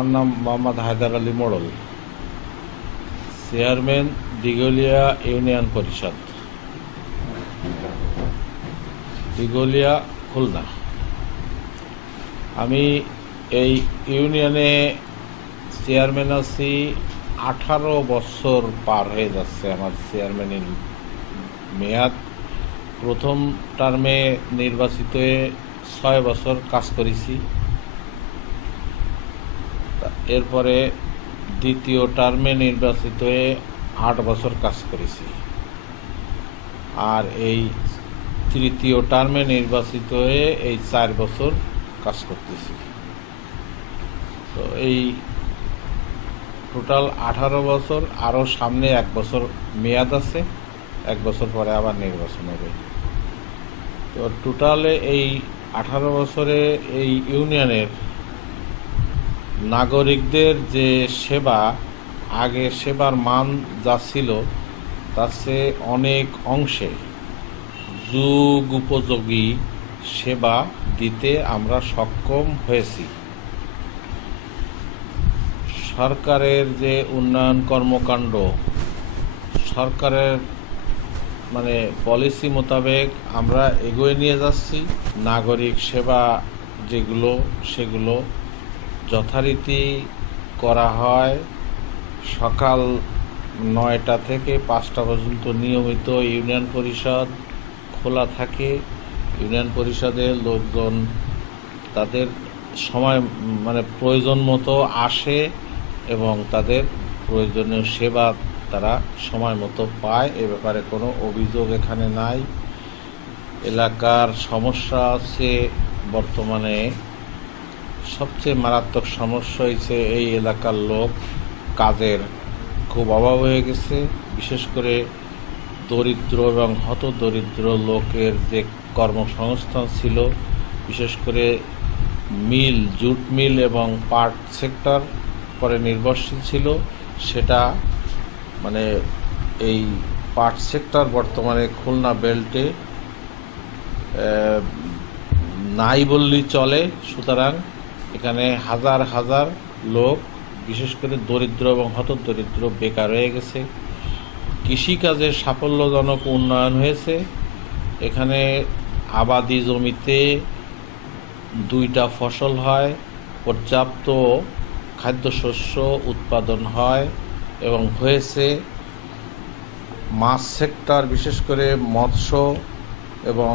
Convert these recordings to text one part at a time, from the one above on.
আমার নাম মোহাম্মদ হায়দার আলী মোড়ল, চেয়ারম্যান দিঘলিয়া ইউনিয়ন পরিষদ, দিঘলিয়া, খুলনা। আমি এই ইউনিয়নে চেয়ারম্যান আছি 18 বছর পার হয়ে যাচ্ছে আমার চেয়ারম্যানের মেয়াদ। প্রথম টার্মে নির্বাচিত হয়ে 6 বছর কাজ করেছি, এরপরে দ্বিতীয় টার্মে নির্বাচিত হয়ে 8 বছর কাজ করেছি, আর এই তৃতীয় টার্মে নির্বাচিত হয়ে এই 4 বছর কাজ করতেছি। তো এই টোটাল 18 বছর, আরও সামনে 1 বছর মেয়াদ আছে, 1 বছর পরে আবার নির্বাচন হবে। তো টোটালে এই 18 বছরে এই ইউনিয়নের নাগরিকদের যে সেবা, আগে সেবার মান যা ছিল তার চেয়ে অনেক অংশে যুগ উপযোগী সেবা দিতে আমরা সক্ষম হয়েছি। সরকারের যে উন্নয়ন কর্মকাণ্ড, সরকারের পলিসি মোতাবেক আমরা এগিয়ে নিয়ে যাচ্ছি। নাগরিক সেবা যেগুলো, সেগুলো যথারীতি করা হয়। সকাল 9টা থেকে 5টা পর্যন্ত নিয়মিত ইউনিয়ন পরিষদ খোলা থাকে। ইউনিয়ন পরিষদের লোকজন তাদের সময় প্রয়োজন মতো আসে এবং তাদের প্রয়োজনীয় সেবা তারা সময় মতো পায়। এ ব্যাপারে কোনো অভিযোগ এখানে নাই। এলাকার সমস্যা আছে, বর্তমানে সবচেয়ে মারাত্মক সমস্যা হয়েছে এই এলাকার লোক কাজের খুব অভাব হয়ে গেছে। বিশেষ করে দরিদ্র এবং হতদরিদ্র লোকের যে কর্মসংস্থান ছিল, বিশেষ করে মিল, জুট মিল এবং পাট সেক্টর পরে নির্ভরশীল ছিল, সেটা এই পাট সেক্টর বর্তমানে খুলনা বেল্টে নাই বললেই চলে। সুতরাং এখানে হাজার হাজার লোক, বিশেষ করে দরিদ্র এবং হতদরিদ্র, বেকার হয়ে গেছে। কৃষিকাজের সাফল্যজনক উন্নয়ন হয়েছে। এখানে আবাদি জমিতে 2টা ফসল হয়, পর্যাপ্ত খাদ্যশস্য উৎপাদন হয় এবং হয়েছে। মাছ সেক্টর, বিশেষ করে মৎস্য এবং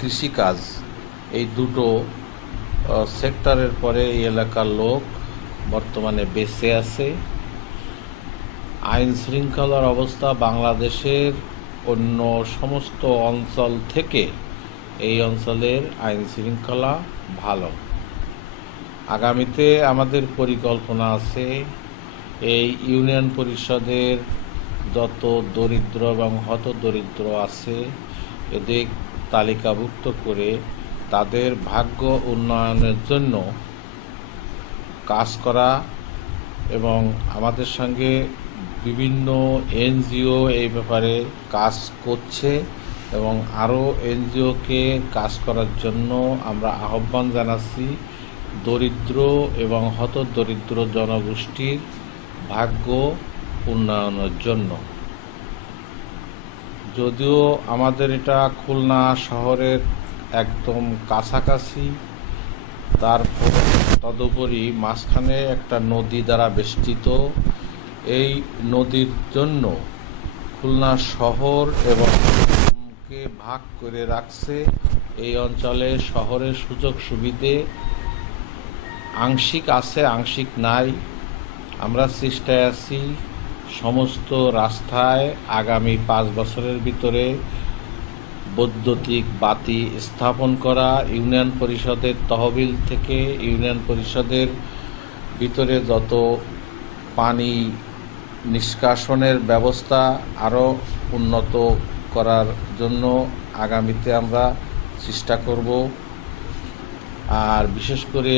কৃষিকাজ, এই দুটো সেক্টরের পরে এই এলাকার লোক বর্তমানে বেঁচে আছে। আইন শৃঙ্খলার অবস্থা বাংলাদেশের অন্য সমস্ত অঞ্চল থেকে এই অঞ্চলের আইন শৃঙ্খলা ভালো। আগামীতে আমাদের পরিকল্পনা আছে এই ইউনিয়ন পরিষদের যত দরিদ্র এবং হতদরিদ্র আছে এদের তালিকাভুক্ত করে তাদের ভাগ্য উন্নয়নের জন্য কাজ করা, এবং আমাদের সঙ্গে বিভিন্ন এনজিও এই ব্যাপারে কাজ করছে এবং আরও এনজিওকে কাজ করার জন্য আমরা আহ্বান জানাচ্ছি। দরিদ্র এবং হতদরিদ্র জনগোষ্ঠীর ভাগ্য উন্নয়নের জন্য। যদিও আমাদের এটা খুলনা শহরের একদম কাছাকাছি, তদুপরি মাঝখানে একটা নদী দ্বারা বেষ্টিত। এই নদীর জন্য খুলনা শহর এবং কে ভাগ করে রাখছে। এই অঞ্চলে শহরের সুযোগ সুবিধে আংশিক আছে, আংশিক নাই। আমরা চেষ্টায় আছি সমস্ত রাস্তায় আগামী 5 বছরের ভিতরে বৈদ্যুতিক বাতি স্থাপন করা। ইউনিয়ন পরিষদের তহবিল থেকে ইউনিয়ন পরিষদের ভিতরে যত পানি নিষ্কাশনের ব্যবস্থা আরও উন্নত করার জন্য আগামীতে আমরা চেষ্টা করব। আর বিশেষ করে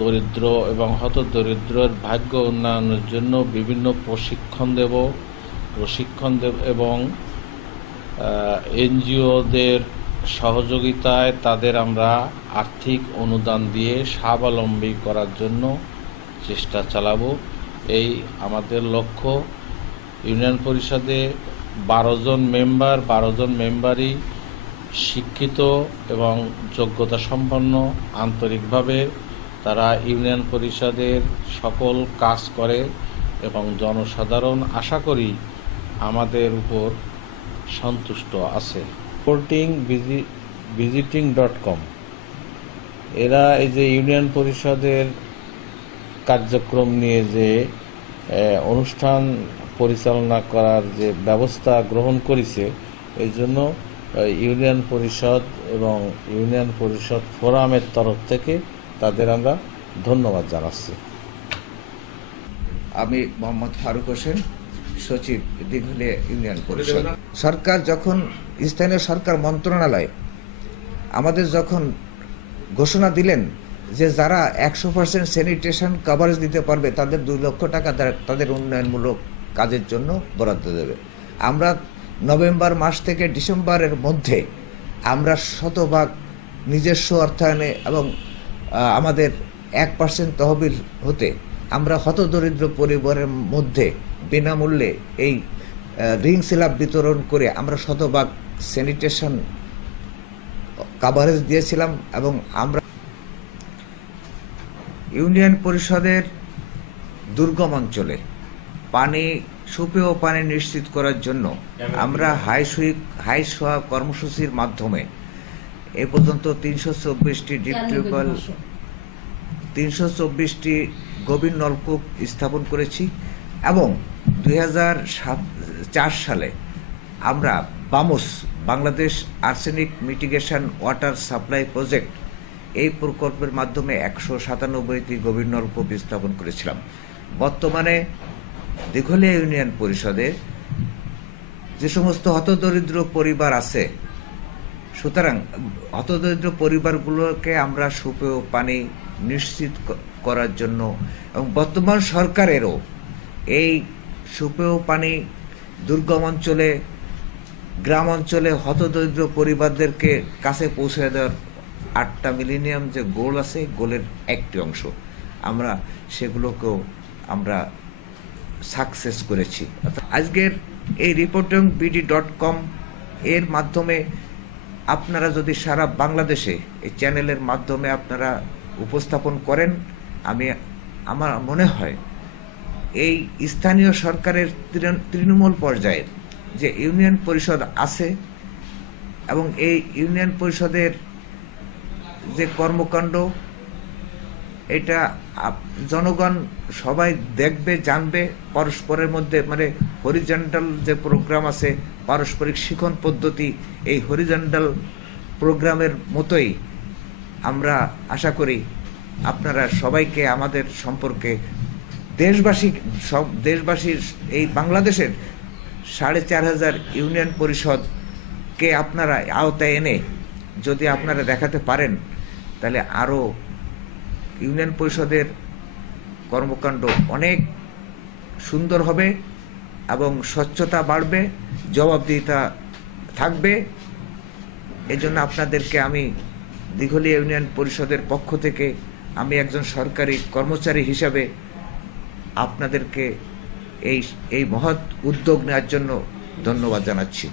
দরিদ্র এবং হতদরিদ্রের ভাগ্য উন্নয়নের জন্য বিভিন্ন প্রশিক্ষণ দেব এবং এনজিওদের সহযোগিতায় তাদের আমরা আর্থিক অনুদান দিয়ে স্বাবলম্বী করার জন্য চেষ্টা চালাবো। এই আমাদের লক্ষ্য। ইউনিয়ন পরিষদে 12 জন মেম্বারই শিক্ষিত এবং যোগ্যতা সম্পন্ন, আন্তরিকভাবে তারা ইউনিয়ন পরিষদের সকল কাজ করে এবং জনসাধারণ আশা করি আমাদের উপর সন্তুষ্ট আছে। visiting.com এরা এই যে ইউনিয়ন পরিষদের কার্যক্রম নিয়ে যে অনুষ্ঠান পরিচালনা করার যে ব্যবস্থা গ্রহণ করেছে, এই জন্য ইউনিয়ন পরিষদ এবং ইউনিয়ন পরিষদ ফোরামের তরফ থেকে তাদের আমরা ধন্যবাদ জানাচ্ছি। আমি মোহাম্মদ ফারুক হোসেন, সচিব, দিঘলিয়া ইউনিয়ন পরিষদ। সরকার যখন স্থানীয় সরকার মন্ত্রণালয় আমাদের যখন ঘোষণা দিলেন যে যারা 100% স্যানিটেশন কভারেজ দিতে পারবে তাদের 2 লক্ষ টাকা তাদের উন্নয়নমূলক কাজের জন্য বরাদ্দ দেবে, আমরা নভেম্বর মাস থেকে ডিসেম্বরের মধ্যে আমরা শতভাগ নিজস্ব অর্থায়নে এবং আমাদের 1% তহবিল হতে আমরা হতদরিদ্র পরিবারের মধ্যে বিনামূল্যে এই রিং স্ল্যাব বিতরণ করে আমরা শতভাগ স্যানিটেশন কভারেজ দিয়েছিলাম। এবং আমরা ইউনিয়ন পরিষদের দুর্গম অঞ্চলে সুপেয় পানি নিশ্চিত করার জন্য আমরা হাই সোয়া কর্মসূচির মাধ্যমে এ পর্যন্ত 324টি ডিপ টিউবওয়েল, 324টি গভীর নলকূপ স্থাপন করেছি এবং 2004 সালে আমরা বামুস, Bangladesh arsenic mitigation water supply project, এই প্রকল্পের মাধ্যমে 197টি গভীর নলকূপ স্থাপন করেছিলাম। বর্তমানে দিঘলিয়া ইউনিয়ন পরিষদে যে সমস্ত হতদরিদ্র পরিবার আছে, সুতরাং হতদরিদ্র পরিবারগুলোকে আমরা সুপেয় পানি নিশ্চিত করার জন্য এবং বর্তমান সরকারেরও এই সুপেয় পানি দুর্গম অঞ্চলে, গ্রাম অঞ্চলে হতদরিদ্র পরিবারদেরকে কাছে পৌঁছে দেওয়ার 8টা মিলেনিয়াম যে গোল আছে, গোলের একটি অংশ আমরা সেগুলোকেও আমরা সাকসেস করেছি। আজকের এই reportingBD.com এর মাধ্যমে আপনারা যদি সারা বাংলাদেশে এই চ্যানেলের মাধ্যমে আপনারা উপস্থাপন করেন, আমার মনে হয় এই স্থানীয় সরকারের তৃণমূল পর্যায়ের যে ইউনিয়ন পরিষদ আছে এবং এই ইউনিয়ন পরিষদের যে কর্মকাণ্ড, এটা জনগণ সবাই দেখবে, জানবে। পরস্পরের মধ্যে মানে হরিজন্টাল যে প্রোগ্রাম আছে, পারস্পরিক শিখন পদ্ধতি, এই হরিজন্টাল প্রোগ্রামের মতোই আমরা আশা করি আপনারা সবাইকে আমাদের সম্পর্কে দেশবাসীর এই বাংলাদেশের 4500 ইউনিয়ন পরিষদকে আপনারা আওতায় এনে যদি আপনারা দেখাতে পারেন, তাহলে আরও ইউনিয়ন পরিষদের কর্মকাণ্ড অনেক সুন্দর হবে এবং স্বচ্ছতা বাড়বে, জবাবদিহিতা থাকবে। এজন্য আপনাদেরকে আমি দিঘলিয়া ইউনিয়ন পরিষদের পক্ষ থেকে আমি একজন সরকারি কর্মচারী হিসাবে আপনাদেরকে এই মহৎ উদ্যোগ নেওয়ার জন্য ধন্যবাদ জানাচ্ছি।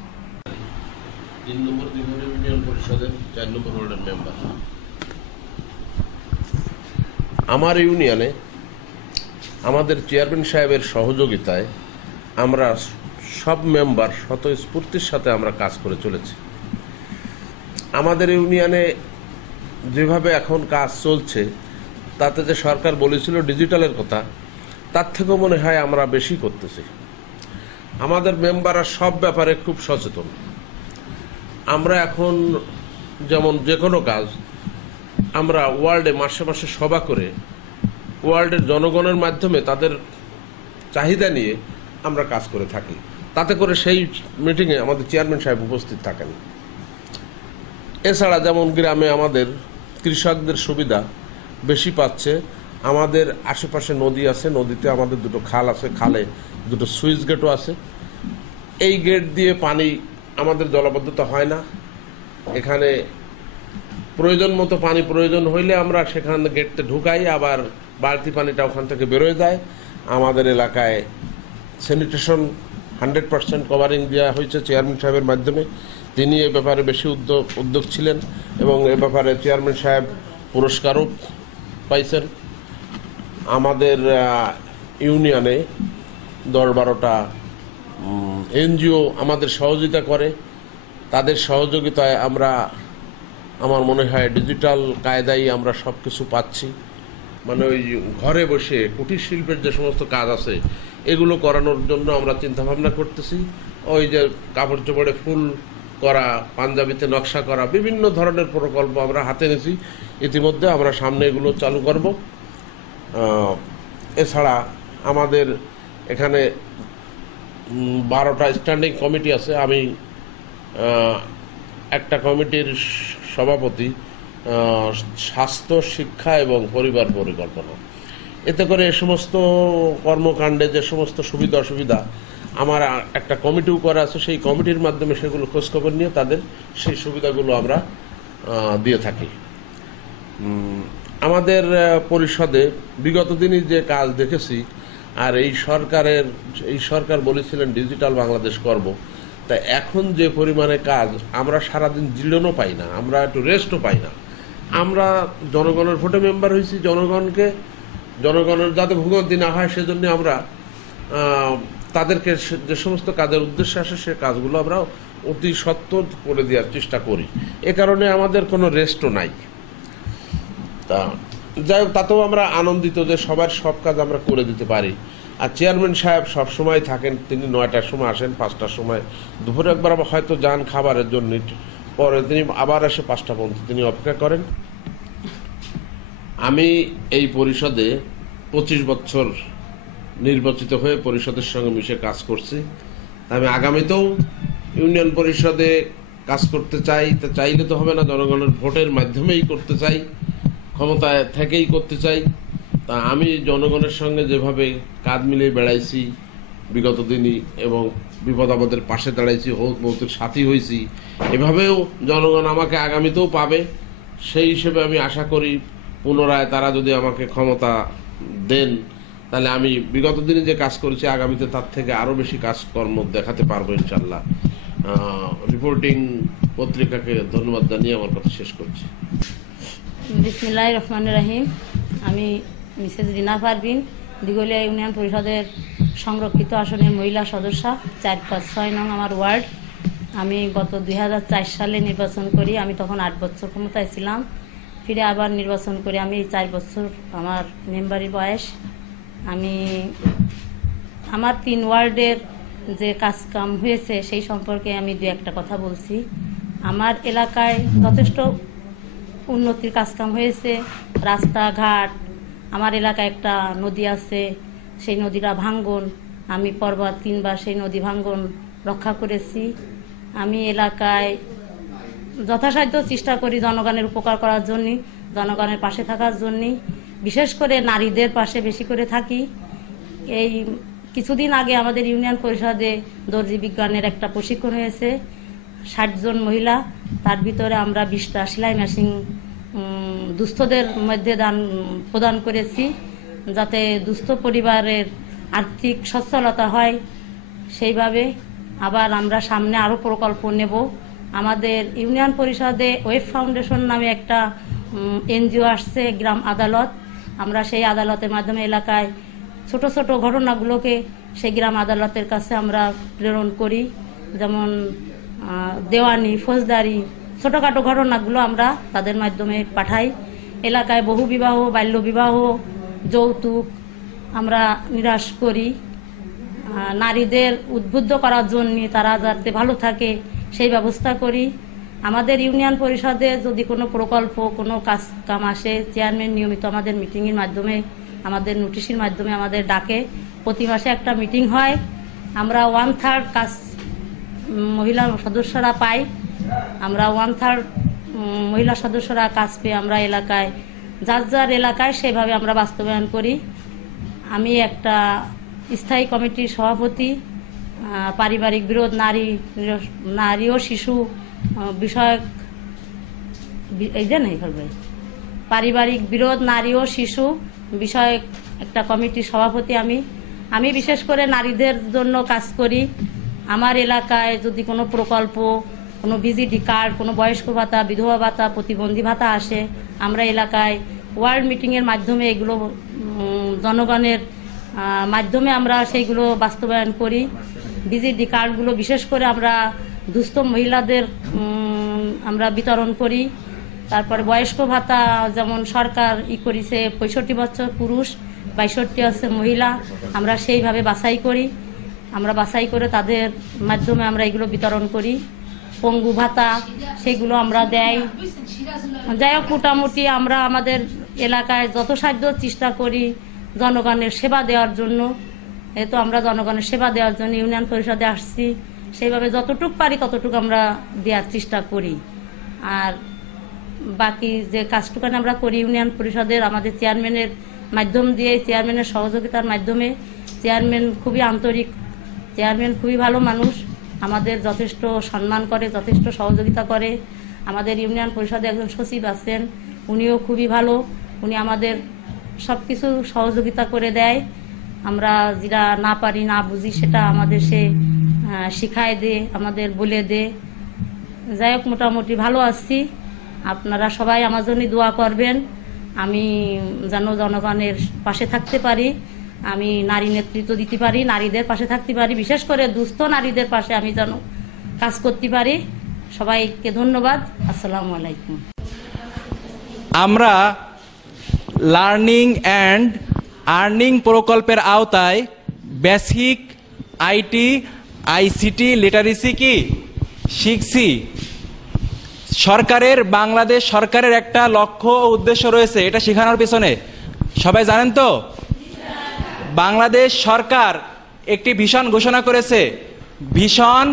3 নম্বর দিঘলিয়া ইউনিয়ন পরিষদের 4 নম্বর ওয়ার্ডের মেম্বার। আমার ইউনিয়নে আমাদের চেয়ারম্যান সাহেবের সহযোগিতায় আমরা সব মেম্বার স্বতঃস্ফূর্তির সাথে আমরা কাজ করে চলেছি। আমাদের ইউনিয়নে যেভাবে এখন কাজ চলছে, তাতে যে সরকার বলেছিল ডিজিটালের কথা, তার থেকেও মনে হয় আমরা বেশি করতেছি। আমাদের মেম্বাররা সব ব্যাপারে খুব সচেতন। আমরা এখন যেমন যে কোনো কাজ আমরা ওয়ার্ডে মাসে মাসে সভা করে ওয়ার্ডের জনগণের মাধ্যমে তাদের চাহিদা নিয়ে আমরা কাজ করে থাকি। তাতে করে সেই মিটিংয়ে আমাদের চেয়ারম্যান সাহেব উপস্থিত থাকেন। এছাড়া যেমন গ্রামে আমাদের কৃষকদের সুবিধা বেশি পাচ্ছে। আমাদের আশেপাশে নদী আছে, নদীতে আমাদের 2টো খাল আছে, খালে 2টো সুইচ গেটও আছে। এই গেট দিয়ে পানি আমাদের জলাবদ্ধতা হয় না। এখানে প্রয়োজন মতো পানি প্রয়োজন হইলে আমরা সেখানে গেটতে ঢুকাই, আবার বাড়তি পানিটা ওখান থেকে বেরোয় যায়। আমাদের এলাকায় স্যানিটেশন 100% কভারিং দেওয়া হয়েছে চেয়ারম্যান সাহেবের মাধ্যমে। তিনি এ ব্যাপারে বেশি উদ্যোগ ছিলেন এবং এ ব্যাপারে চেয়ারম্যান সাহেব পুরস্কারও পাইছেন। আমাদের ইউনিয়নে 10-12টা এনজিও আমাদের সহযোগিতা করে। তাদের সহযোগিতায় আমার মনে হয় ডিজিটাল কায়দায় আমরা সব কিছু পাচ্ছি। মানে ওই ঘরে বসে কুটির শিল্পের যে সমস্ত কাজ আছে এগুলো করানোর জন্য আমরা চিন্তা ভাবনা করতেছি। ওই যে কাপড় চোপড়ে ফুল করা, পাঞ্জাবিতে নকশা করা, বিভিন্ন ধরনের প্রকল্প আমরা হাতে নিয়েছি। ইতিমধ্যে আমরা সামনে এগুলো চালু করব। এছাড়া আমাদের এখানে 12টা স্ট্যান্ডিং কমিটি আছে। আমি একটা কমিটির সভাপতি, স্বাস্থ্য, শিক্ষা এবং পরিবার পরিকল্পনা। এতে করে এ সমস্ত কর্মকাণ্ডে যে সমস্ত সুবিধা অসুবিধা আমার একটা কমিটিও করা আছে, সেই কমিটির মাধ্যমে সেগুলো খোঁজখবর নিয়ে তাদের সেই সুবিধাগুলো আমরা দিয়ে থাকি। আমাদের পরিষদে বিগত দিনে যে কাজ দেখেছি, আর এই সরকার বলেছিলেন ডিজিটাল বাংলাদেশ করব, তা এখন যে পরিমাণে কাজ আমরা সারাদিন জিরোনও পাই না, আমরা একটু রেস্টও পাই না। আমরা জনগণের ভোটে মেম্বার হয়েছি, জনগণের যাতে ভোগান্তি না হয় সেজন্য আমরা তাদেরকে যে সমস্ত কাজের উদ্দেশ্যে আসে সে কাজগুলো আমরা অতি সত্বর করে দেওয়ার চেষ্টা করি। এ কারণে আমাদের কোনো রেস্টও নাই। তা যাই হোক, তাতেও আমরা আনন্দিত যে সবার সব কাজ আমরা করে দিতে পারি। আর চেয়ারম্যান সাহেব সব সময় থাকেন, তিনি 9টার সময় আসেন, 5টার সময় দুপুরে একবার হয়তো যান খাবারের জন্য, পরে তিনি আবার এসে 5টা পর্যন্ত তিনি অপেক্ষা করেন। আমি এই পরিষদে 25 বছর নির্বাচিত হয়ে পরিষদের সঙ্গে মিশে কাজ করছি। আমি আগামীতেও ইউনিয়ন পরিষদে কাজ করতে চাই। তা চাইলে তো হবে না, জনগণের ভোটের মাধ্যমেই করতে চাই, ক্ষমতায় থেকেই করতে চাই। তা আমি জনগণের সঙ্গে যেভাবে কাঁধ মিলিয়ে বেড়াইছি বিগত দিনই এবং বিপদ আপদের পাশে দাঁড়াইছি, মৌতের সাথী হয়েছি, এভাবেও জনগণ আমাকে আগামীতেও পাবে। সেই হিসেবে আমি আশা করি পুনরায় তারা যদি আমাকে ক্ষমতা দেন, তাহলে আমি বিগত দিনে যে কাজ করেছি আগামীতে তার থেকে আরও বেশি কাজকর্ম দেখাতে পারবো ইনশাল্লাহ। রিপোর্টিং পত্রিকাকে ধন্যবাদ জানিয়ে আমার কথা শেষ করছি। বিসমিল্লাহির রহমানির রহিম। আমি মিসেস রিনা পারভিন, দিঘলিয়া ইউনিয়ন পরিষদের সংরক্ষিত আসনের মহিলা সদস্য, 4, 5, 6 নং আমার ওয়ার্ড। আমি গত 2004 সালে নির্বাচন করি। আমি তখন 8 বছর ক্ষমতায় ছিলাম, ফিরে আবার নির্বাচন করি। আমি 4 বছর আমার মেম্বারি বয়স। আমি আমার 3 ওয়ার্ডের যে কাজকাম হয়েছে সেই সম্পর্কে আমি 2-1টা কথা বলছি। আমার এলাকায় যথেষ্ট উন্নতির কাজকাম হয়েছে, রাস্তাঘাট। আমার এলাকায় একটা নদী আছে, সেই নদীটা ভাঙ্গন। আমি পরপর 3বার সেই নদী ভাঙ্গন রক্ষা করেছি। আমি এলাকায় যথাসাধ্য চেষ্টা করি জনগণের উপকার করার জন্য, জনগণের পাশে থাকার জন্য। বিশেষ করে নারীদের পাশে বেশি করে থাকি। এই কিছুদিন আগে আমাদের ইউনিয়ন পরিষদে দর্জি বিজ্ঞানের একটা প্রশিক্ষণ হয়েছে, 60 জন মহিলা। তার ভিতরে আমরা 20টা সেলাই মেশিন দুস্থদের মধ্যে প্রদান করেছি, যাতে দুস্থ পরিবারের আর্থিক সচ্ছলতা হয়। সেইভাবে আবার আমরা সামনে আরও প্রকল্প নেব। আমাদের ইউনিয়ন পরিষদে ওয়েব ফাউন্ডেশন নামে একটা এনজিও আসছে, গ্রাম আদালত। আমরা সেই আদালতের মাধ্যমে এলাকায় ছোট ছোট ঘটনাগুলোকে সেই গ্রাম আদালতের কাছে আমরা প্রেরণ করি। যেমন দেওয়ানি, ফৌজদারি, ছোটোখাটো ঘটনাগুলো আমরা তাদের মাধ্যমে পাঠাই। এলাকায় বহু বিবাহ, বাল্য বিবাহ, যৌতুক আমরা নিরাশ করি। নারীদের উদ্বুদ্ধ করার জন্য তারা যাতে ভালো থাকে সেই ব্যবস্থা করি। আমাদের ইউনিয়ন পরিষদে যদি কোনো প্রকল্প, কোনো কাম আসে, চেয়ারম্যান নিয়মিত আমাদের মিটিংয়ের মাধ্যমে, আমাদের নোটিশের মাধ্যমে আমাদের ডাকে। প্রতি মাসে একটা মিটিং হয়। আমরা 1/3 কাজ মহিলা সদস্যরা পাই। আমরা 1/3 মহিলা সদস্যরা কাজ পেয়ে আমরা এলাকায় যার এলাকায় সেভাবে আমরা বাস্তবায়ন করি। আমি একটা স্থায়ী কমিটির সভাপতি। পারিবারিক বিরোধ, নারী ও শিশু বিষয়ক এই যে নেই করবে পারিবারিক বিরোধ নারী ও শিশু বিষয়ে একটা কমিটির সভাপতি আমি বিশেষ করে নারীদের জন্য কাজ করি। আমার এলাকায় যদি কোনো প্রকল্প, কোনো ভিজিডি কার্ড, কোনো বয়স্ক ভাতা, বিধবা ভাতা, প্রতিবন্ধী ভাতা আসে, আমরা এলাকায় ওয়ার্ড মিটিংয়ের মাধ্যমে এগুলো জনগণের মাধ্যমে আমরা সেইগুলো বাস্তবায়ন করি। ভিজিডি কার্ডগুলো বিশেষ করে আমরা দুস্থ মহিলাদের আমরা বিতরণ করি। তারপরে বয়স্ক ভাতা যেমন সরকার করেছে 65 বছর পুরুষ, 62 আছে মহিলা, আমরা সেইভাবে বাছাই করি। আমরা বাছাই করে তাদের মাধ্যমে আমরা এগুলো বিতরণ করি। পঙ্গু ভাতা সেগুলো আমরা দেই। যাই হোক, মোটামুটি আমরা আমাদের এলাকায় যত সাধ্য চেষ্টা করি জনগণের সেবা দেওয়ার জন্য। তো আমরা জনগণের সেবা দেওয়ার জন্য ইউনিয়ন পরিষদে আসছি, সেইভাবে যতটুকু পারি ততটুকু আমরা দেওয়ার চেষ্টা করি। আর বাকি যে কাজটুকান আমরা করি ইউনিয়ন পরিষদের আমাদের চেয়ারম্যানের মাধ্যম দিয়ে, চেয়ারম্যানের সহযোগিতার মাধ্যমে। চেয়ারম্যান খুবই আন্তরিক, চেয়ারম্যান খুবই ভালো মানুষ, আমাদের যথেষ্ট সম্মান করে, যথেষ্ট সহযোগিতা করে। আমাদের ইউনিয়ন পরিষদে একজন সচিব আছেন, উনিও খুবই ভালো, উনি আমাদের সব কিছু সহযোগিতা করে দেয়। আমরা যেটা না পারি না বুঝি সেটা আমাদের সে শিখায় দে, আমাদের বলে দে। যাই হোক, মোটামুটি ভালো আছি। আপনারা সবাই আমার জন্য দোয়া করবেন, আমি যেন জনগণের পাশে থাকতে পারি, আমি নারী নেতৃত্ব দিতে পারি, নারীদের পাশে থাকতে পারি, বিশেষ করে দুস্থ নারীদের পাশে আমি যেন কাজ করতে পারি। সবাইকে ধন্যবাদ। আসসালামু আলাইকুম। আমরা লার্নিং অ্যান্ড আর্নিং প্রকল্পের আওতায় বেসিক আইটি, আইসিটি লিটারেসি কি শিখছি। বাংলাদেশ সরকারের একটা লক্ষ্য ও উদ্দেশ্য রয়েছে এটা শেখানোর পিছনে, সবাই জানেন তো? বাংলাদেশ সরকার একটি ভিশন ঘোষণা করেছে, ভিশন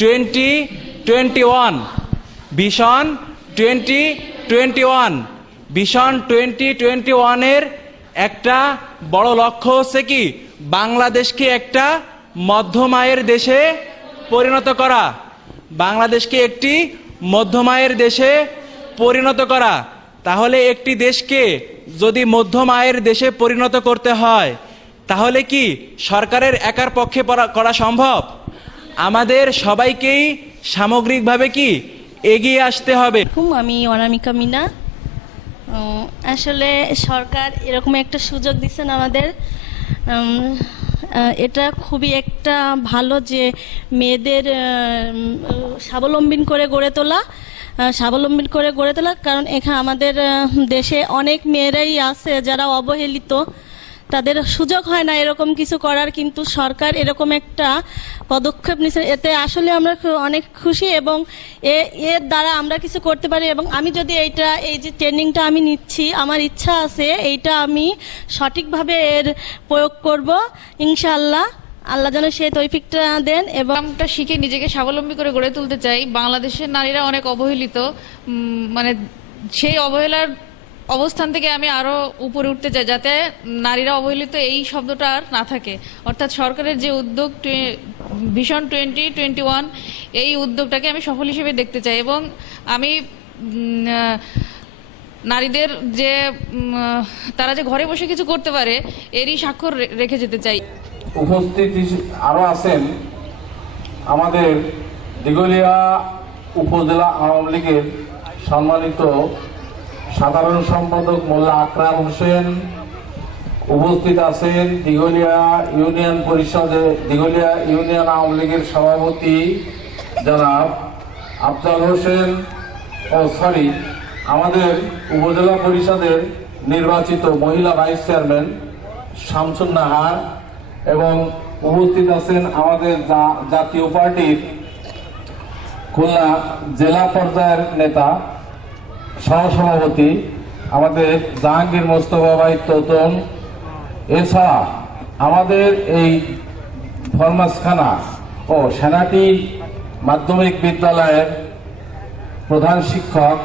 2021। ভিশন 2021, ভিশন 2021-এর একটা বড় লক্ষ্য হচ্ছে কি বাংলাদেশকে একটা মধ্যম আয়ের দেশে পরিণত করা। বাংলাদেশকে একটি মধ্যম আয়ের দেশে পরিণত করা। তাহলে একটি দেশকে যদি মধ্যম আয়ের দেশে পরিণত করতে হয় তাহলে কি সরকারের একার পক্ষে করা সম্ভব? আমাদের সবাইকেই সামগ্রিকভাবে কি এগিয়ে আসতে হবে। আমি অনামিকা মিনা। আসলে সরকার এরকম একটা সুযোগ দিচ্ছেন আমাদের, এটা খুবই একটা ভালো যে মেয়েদের স্বাবলম্বী করে গড়ে তোলা, কারণ এখানে আমাদের দেশে অনেক মেয়েরাই আছে যারা অবহেলিত, তাদের সুযোগ হয় না এরকম কিছু করার, কিন্তু সরকার এরকম একটা পদক্ষেপ নিচ্ছে, এতে আসলে আমরা অনেক খুশি এবং এর দ্বারা আমরা কিছু করতে পারি। এবং আমি যদি এই যে ট্রেনিংটা আমি নিচ্ছি, আমার ইচ্ছা আছে এইটা আমি সঠিকভাবে এর প্রয়োগ করব ইনশাআল্লাহ। আল্লাহ যেন সেই তৌফিকটা দেন এবং আমরা শিখে নিজেকে স্বাবলম্বী করে গড়ে তুলতে চাই। বাংলাদেশের নারীরা অনেক অবহেলিত, মানে সেই অবহেলার অবস্থান থেকে আমি আরো উপরে উঠতে চাই যাতে নারীরা অবহেলিত এই শব্দটা আর না থাকে। অর্থাৎ সরকারের যে উদ্যোগ ভিশন 2021 এই উদ্যোগটাকে আমি সফল হিসেবে দেখতে চাই এবং আমি নারীদের যে তারা যে ঘরে বসে কিছু করতে পারে এরই স্বাক্ষর রেখে যেতে চাই। উপস্থিত আরো আছেন আমাদের দিঘলিয়া উপজেলা আওয়ামী লীগের সম্মানিত সাধারণ সম্পাদক মোল্লা আকরাম হোসেন, উপস্থিত আছেন দিঘলিয়া ইউনিয়ন পরিষদে দিঘলিয়া ইউনিয়ন আওয়ামী লীগের সভাপতি জনাব আফজাল হোসেন আমাদের উপজেলা পরিষদের নির্বাচিত মহিলা ভাইস চেয়ারম্যান শামসুন নাহার এবং উপস্থিত আছেন আমাদের জাতীয় পার্টির খুলনা জেলা পর্যায়ের নেতা সহসভাপতি আমাদের জাহাঙ্গীর মোস্তফা ভাই তোতন। এছাড়া আমাদের এই ফরমাসখানা ও সেনাটি মাধ্যমিক বিদ্যালয়ের প্রধান শিক্ষক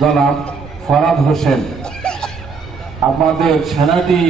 জনাব ফরাদ হোসেন, আমাদের সেনাটি